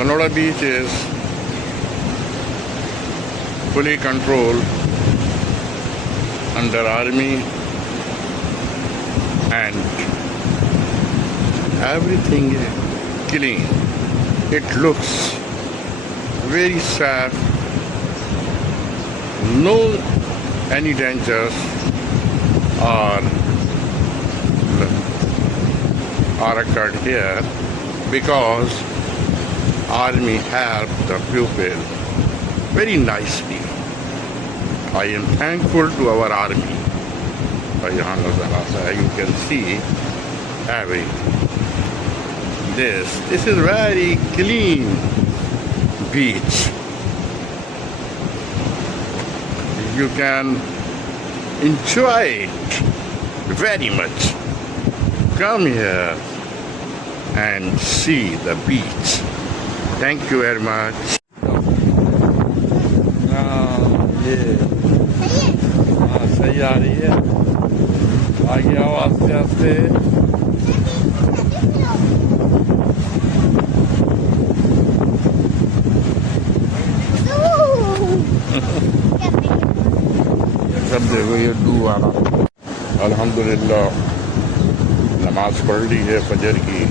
Manora beach is fully controlled under army, and everything is clean. It looks very safe. No any dangers are occurred here because army helped the pupil very nicely. I am thankful to our army. You can see everything. This is very clean beach. You can enjoy it very much. Come here and see the beach. Thank you very much. सही आ रही है, आगे आओ आस्ते आस्ते। सब देखो ये डू वाला। अल्हम्दुलिल्लाह नमाज पढ़ ली है फजर की।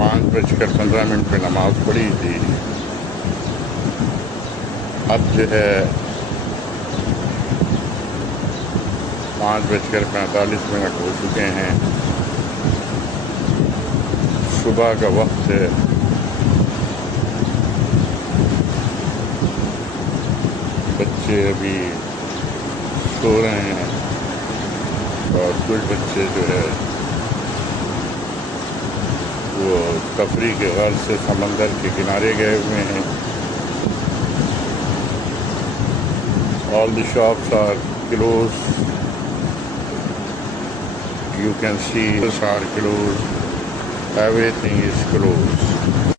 5:15 पे नमाज पढ़ी थी। अब जो है 5:45 हो चुके हैं। सुबह का वक्त है। बच्चे अभी सो रहे हैं और कुछ बच्चे जो है वो तफरी के गर्ज से समंदर के किनारे गए हुए हैं। All the shops are closed. You can see are closed. Everything is closed.